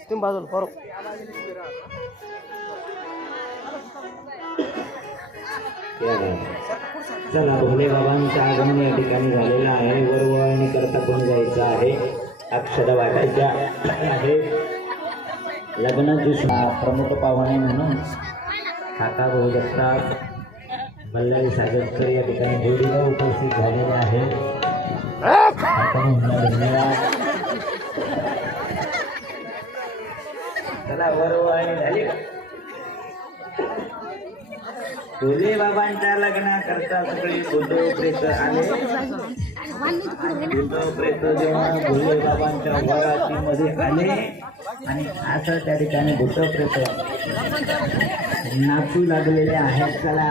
तुम्ही बाजूला बरोबर चला भोले बाबांचं आगमन या ठिकाणी झालेलं आहे. वरवळणी करता कोण जायचं आहे? अक्षर वाटायच्या आहे. लग्न सु- प्रमुख पाहुणे म्हणून काका भाऊ जगताप बल्लारी सागरकर या ठिकाणी जोडीला उपस्थित झालेले आहे चला बरोबर झाली का? बाबांच्या लग्नाकरता सगळी बुद्ध प्रेत आले. बुद्ध प्रेत जेव्हा भोले बाबांच्या वरातीमध्ये आले. आणि असं त्या ठिकाणी बुद्ध प्रेत नाचू लागलेले आहेत. चला.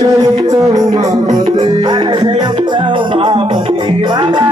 हर्षयुक्त उमापते हर्षयुक्त उमापती बाबा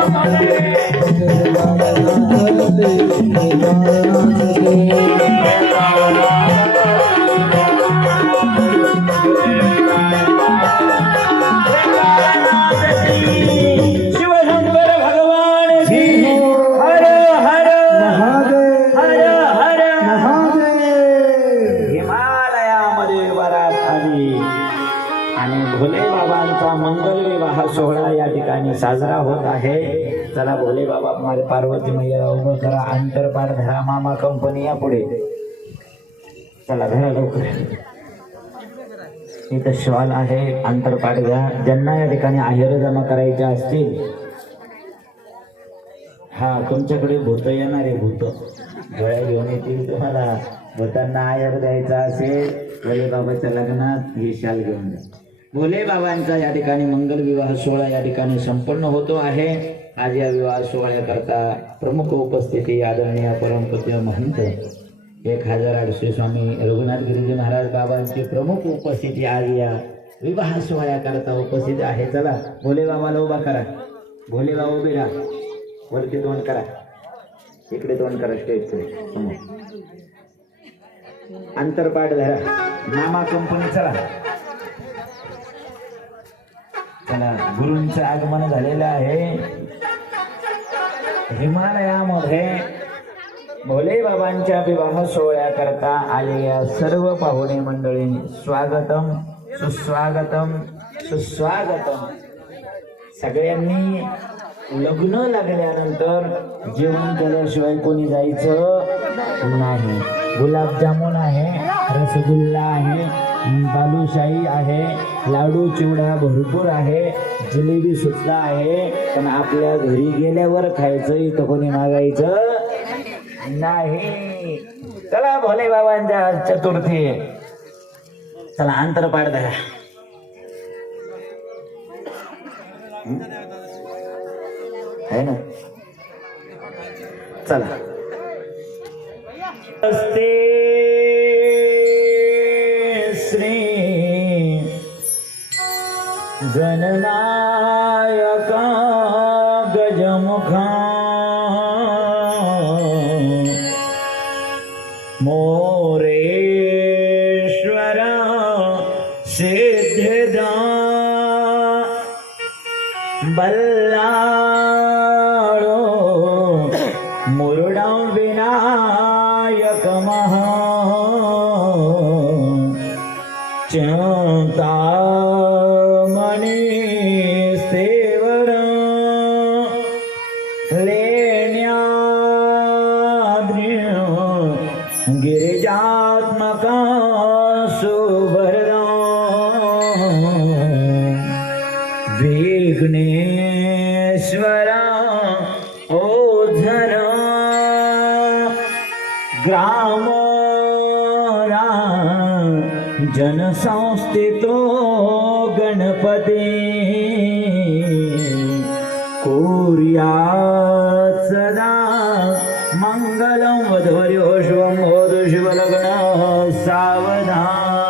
Thank. भोले बाबांचा मंगल विवाह सोहळा या ठिकाणी साजरा होत आहे. चला भोले बाबा माझे पार्वती मैया उभं करा अंतरपाठ धरा मामा कंपनी या पुढे. चला धरा लवकर. इथं शॉल आहे अंतरपाठ घ्या. ज्यांना या ठिकाणी आहेर जमा करायच्या असतील हा तुमच्याकडे भूत येणार आहे भूत. डोळ्या घेऊन येतील तुम्हाला. भूतांना आयर द्यायचा असेल भोले बाबाच्या लग्नात ही शाल घेऊन जा. भोले बाबांचा या ठिकाणी मंगल विवाह सोहळा या ठिकाणी संपन्न होतो आहे. आज या विवाह सोहळ्याकरता प्रमुख उपस्थिती आदरणीय परमपूज्य महंत एक हजार आठशे स्वामी रघुनाथ गिरीजी महाराज बाबांची प्रमुख उपस्थिती आज या विवाह सोहळ्याकरता उपस्थित आहे. चला भोले बाबाला उभा करा. भोले बाबा उभे राहा. वरती तोंड करा. इकडे तोंड करा स्टेजचे अंतरपाठ धरा. मामा कंपनी चला. चला गुरुंच आगमन झालेलं आहे. हिमालयामध्ये भोले बाबांच्या विवाह सोहळ्याकरता आलेल्या सर्व पाहुणे मंडळी स्वागतम सुस्वागतम सुस्वागतम. सगळ्यांनी लग्न लागल्यानंतर जेवण केल्याशिवाय कोणी जायचं नाही. गुलाबजामुन आहे रसगुल्ला आहे बालूशाही आहे लाडू चिवडा भरपूर आहे जिलेबी सुद्धा आहे. पण आपल्या घरी गेल्यावर खायचं इथं कोणी मागायचं नाही. चला भोले बाबांच्या चतुर्थी. चला अंतर पाड धरा. है? ना? चला. असते ગણનાયક ગજમુખા મોરેશ્વર સિદ્ધદા બલ્લાળો મુરડમ વિનાયક મહા विघ्नेश्वरा ओझर ग्राम जनसंस्थितो गणपते। कोर्या सदा मङ्गलं वधवर्यो शुभं होतु शिवलग्न सावधान।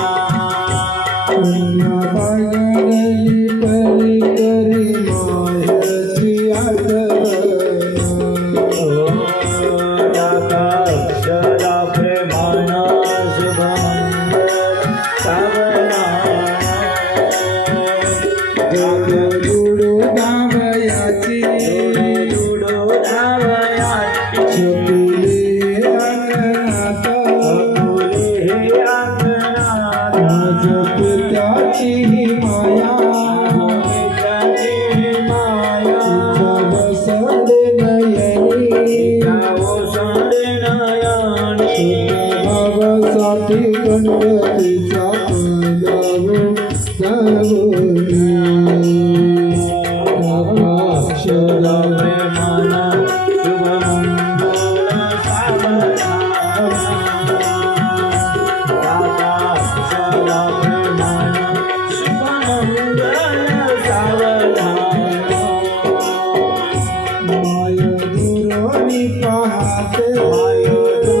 হাতে ভালো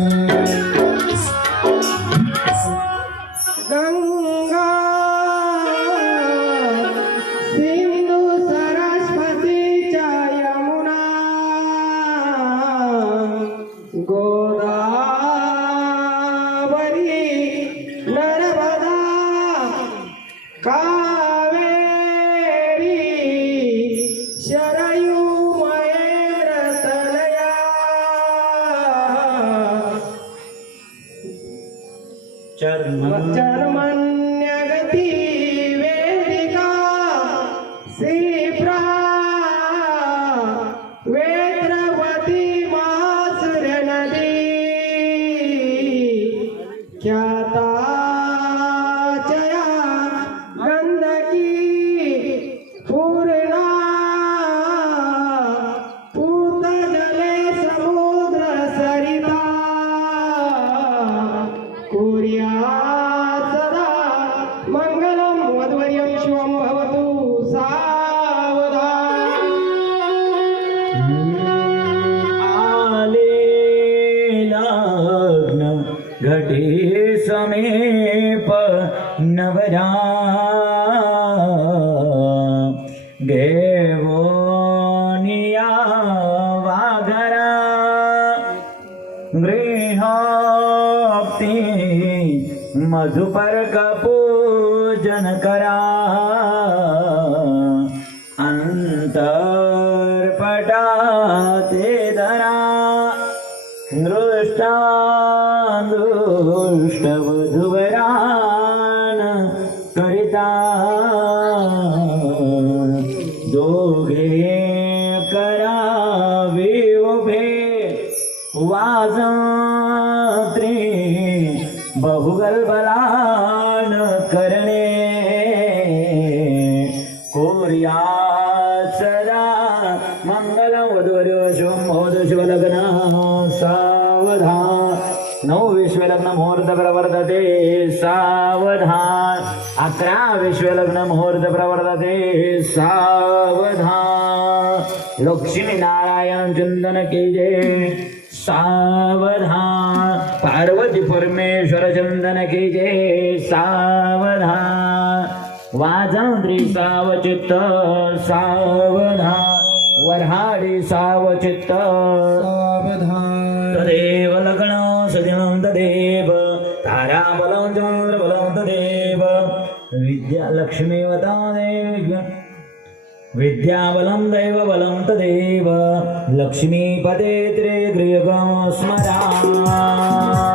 आले लग्न घटे समीप नवरा घेवोनिया वाघरा गृहोक्ती मधुपर्क पूजन करा वाजत्री बहुगलबलान करणे. कोर्या सदा मंगल वधूवर्य शुभ शिवलग्न सावधान. नऊ विश्वलग्न मुहूर्त प्रवर्तते सावधान. अकरा विश्वलग्न मुहूर्त प्रवर्तते सावधान. लक्ष्मी नारायण चंदन के जय. सावधान। पार्वती परमेश्वर चंदन के जय सावधान। वाजंत्री सावचित्त सावधान। वऱ्हाडी सावचित्त सावधान। तदेव लग्न सदिनं तदेव ताराबलं चन्द्रबलं तदेव विद्या लक्ष्मीवता देव विद्याबलं दैवबलं तदेव। लक्ष्मीपदे त्रे गृहगं स्मरा